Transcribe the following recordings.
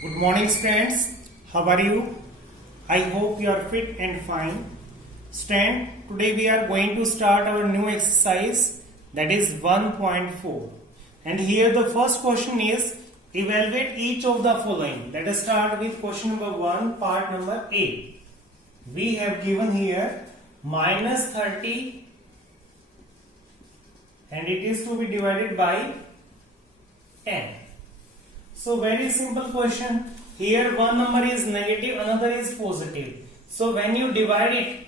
Good morning, students. How are you? I hope you are fit and fine. Student, today we are going to start our new exercise, that is 1.4. And here the first question is evaluate each of the following. Let us start with question number 1, part number A. We have given here minus 30 and it is to be divided by 10. So very simple question. Here one number is negative, another is positive. So when you divide it,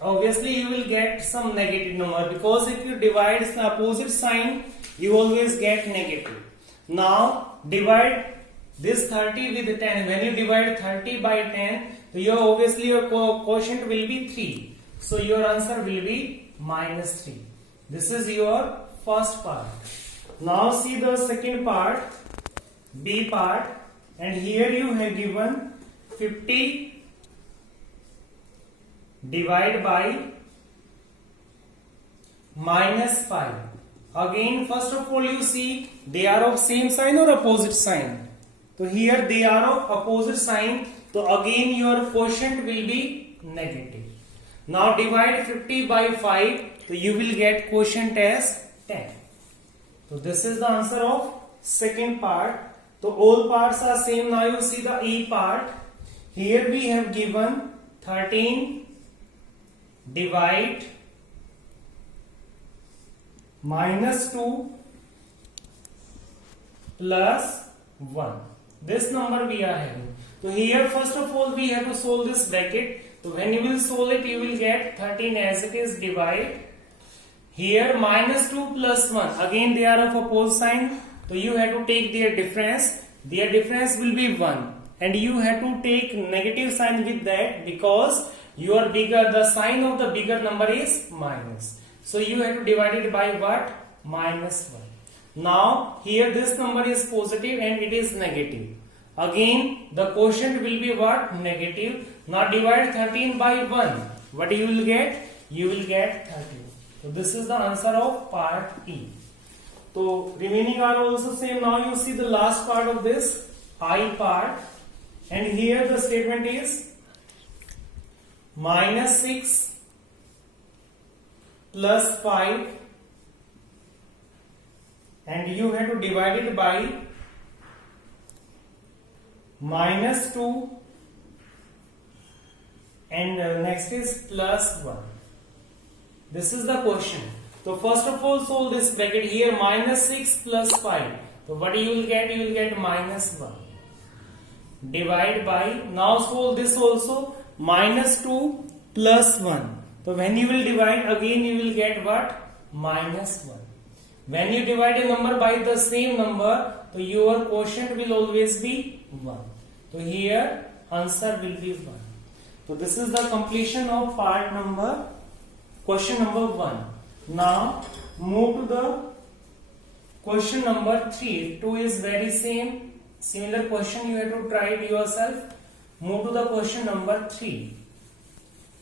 obviously you will get some negative number, because if you divide the opposite sign, you always get negative. Now divide this 30 with 10. When you divide 30 by 10, so your quotient will be 3. So your answer will be minus 3. This is your first part. Now see the second part, B part, and here you have given 50 divided by minus 5. Again, first of all, you see they are of same sign or opposite sign. So here they are of opposite sign. So again your quotient will be negative. Now divide 50 by 5. So you will get quotient as 10. So this is the answer of second part. So all parts are same. Now you see the E part. Here we have given 13 divide minus 2 plus 1. This number we are having. So here first of all we have to solve this bracket. So when you will solve it, you will get 13 as it is divide. Here minus 2 plus 1. Again they are of opposite sign. So you have to take their difference. Their difference will be 1. And you have to take negative sign with that, because your bigger, the sign of the bigger number is minus. So you have to divide it by what? Minus 1. Now here this number is positive and it is negative. Again the quotient will be what? Negative. Now divide 13 by 1. What you will get? You will get 13. So this is the answer of part E. So remaining are also same. Now you see the last part of this, I part, and here the statement is minus 6 plus 5, and you have to divide it by minus 2, and next is plus 1. This is the question. So first of all solve this bracket. Here minus 6 plus 5. So what you will get? You will get minus 1. Divide by, now solve this also, minus 2 plus 1. So when you will divide, again you will get what? Minus 1. When you divide a number by the same number, so your quotient will always be 1. So here answer will be 1. So this is the completion of part number, question number 1. Now move to the question number 3. 2 is very same. Similar question you have to try it yourself. Move to the question number 3.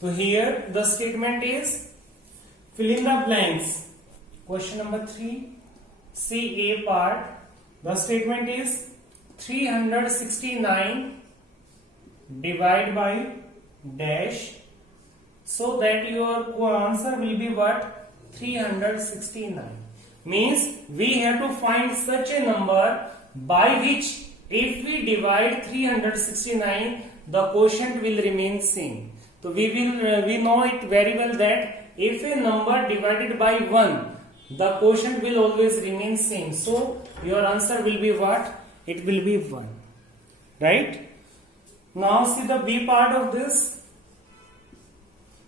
So here the statement is fill in the blanks. Question number 3. See A part. The statement is 369 divided by dash. So that your answer will be what? 369. Means we have to find such a number by which if we divide 369, the quotient will remain same. So we know it very well that if a number divided by 1, the quotient will always remain same. So your answer will be what? It will be 1. Right? Now see the B part of this.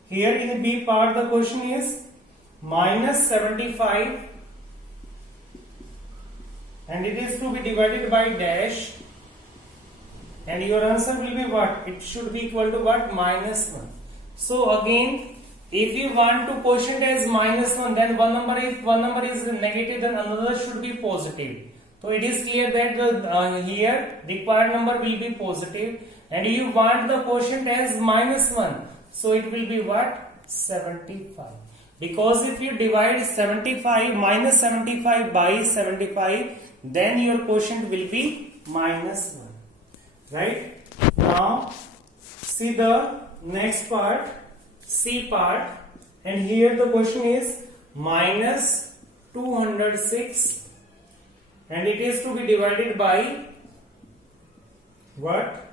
Here in the B part the question is minus 75 and it is to be divided by dash, and your answer will be what? It should be equal to what? Minus 1. So again, if you want to quotient as minus 1, then if one number is negative, then another should be positive. So it is clear that the here required number will be positive, and you want the quotient as minus 1. So it will be what? 75. Because if you divide 75 minus 75 by 75, then your quotient will be minus 1. right? Now see the next part, C part, and here the question is minus 206 and it is to be divided by what?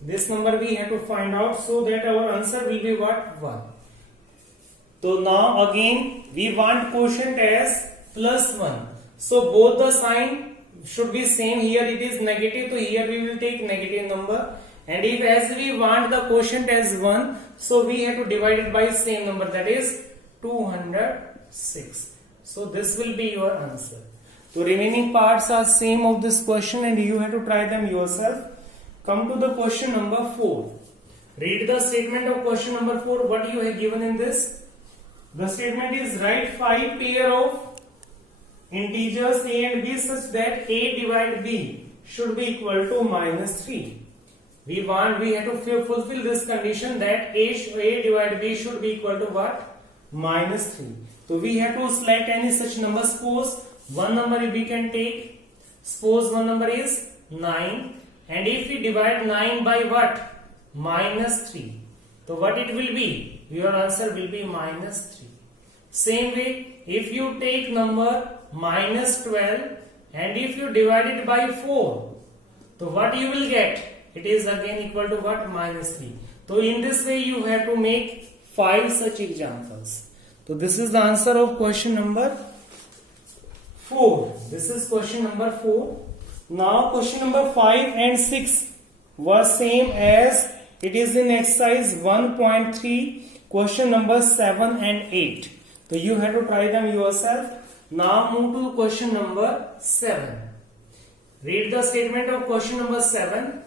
This number we have to find out, so that our answer will be what? 1. So now again we want quotient as plus 1. So both the sign should be same. Here it is negative, so here we will take negative number. And if as we want the quotient as 1, so we have to divide it by same number, that is 206. So this will be your answer. So remaining parts are same of this question and you have to try them yourself. Come to the question number 4. Read the statement of question number 4. What you have given in this? The statement is write 5 pair of integers a and b such that a divided b should be equal to minus 3. We have to fulfill this condition that a divided b should be equal to what? Minus 3. So we have to select any such number. Suppose one number we can take. Suppose one number is 9. And if we divide 9 by what? Minus 3. So what it will be? Your answer will be minus 3. Same way, if you take number minus 12 and if you divide it by 4, so what you will get? It is again equal to what? Minus 3. So in this way you have to make 5 such examples. So this is the answer of question number 4. This is question number 4. Now question number 5 and 6 was same as it is in exercise 1.3, question number 7 and 8. So you have to try them yourself. Now move to question number 7. Read the statement of question number 7.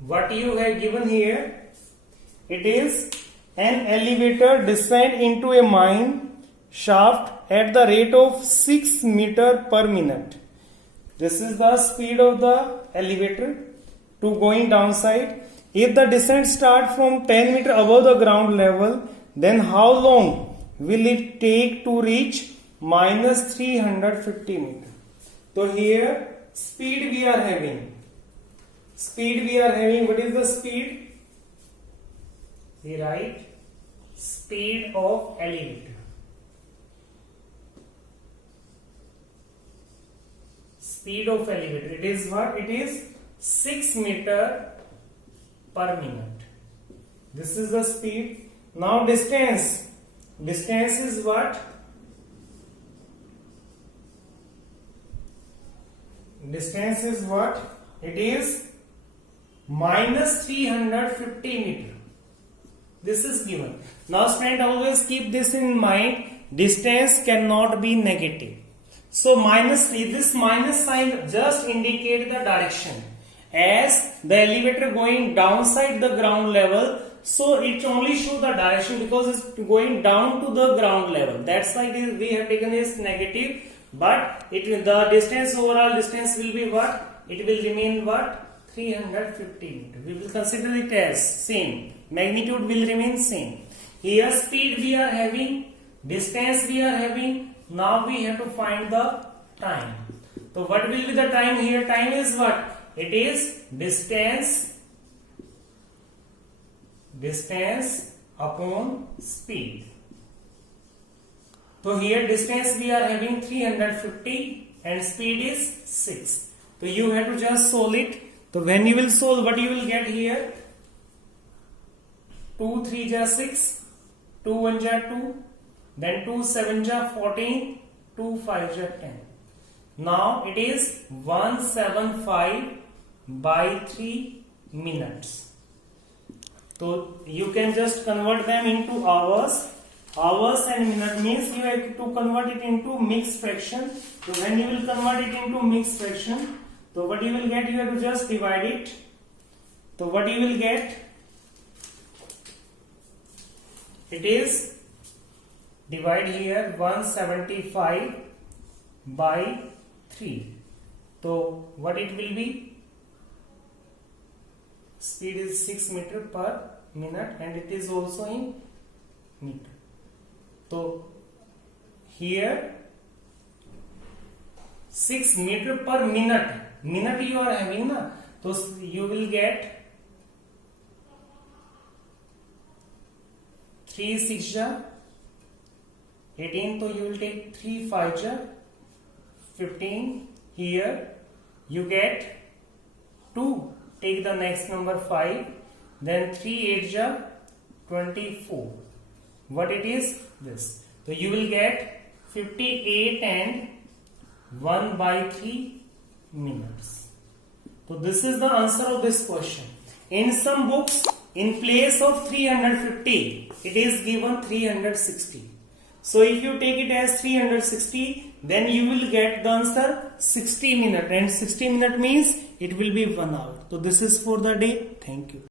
What you have given here? It is an elevator descend into a mine shaft at the rate of 6 meter per minute. This is the speed of the elevator to going downside. If the descent start from 10 meter above the ground level, then how long will it take to reach minus 350 meter? So here speed we are having. What is the speed? We write speed of elevator. Speed of elevator. It is what? It is 6 meter per minute. This is the speed. Now distance. Distance is what? Distance is what? It is minus 350 meter. This is given. Now student, always keep this in mind. Distance cannot be negative. So this minus sign just indicate the direction. As the elevator going downside the ground level, so it only show the direction because it's going down to the ground level. That's why we have taken is negative. But the distance, overall distance will be what? It will remain what? 350 meter. We will consider it as same. Magnitude will remain same. Here speed we are having, distance we are having. Now we have to find the time. So what will be the time here? Time is what? It is distance upon speed. So here distance we are having 350 and speed is 6. So you have to just solve it. So when you will solve, what you will get here? 2 3 ja 6, 2 1 ja 2, then 2 7 ja 14, 2 5 ja 10. Now it is 175 by 3 minutes. So you can just convert them into hours. Hours and minute means you have to convert it into mixed fraction. So when you will convert it into mixed fraction, so what you will get, you have to just divide it. So what you will get? It is divide here 175 by 3. So what it will be? Speed is 6 meter per minute and it is also in meter. So here 6 meter per minute minute you are having na, so you will get 3 6 ja 18, so you will take 3 5 ja 15. Here you get 2, take the next number 5, then 3 8 ja 24. What it is? This. So you will get 58 and 1/3 minutes. So this is the answer of this question. In some books, in place of 350, it is given 360. So if you take it as 360, then you will get the answer 60 minutes, and 60 minutes means it will be 1 hour. So this is for the day. Thank you.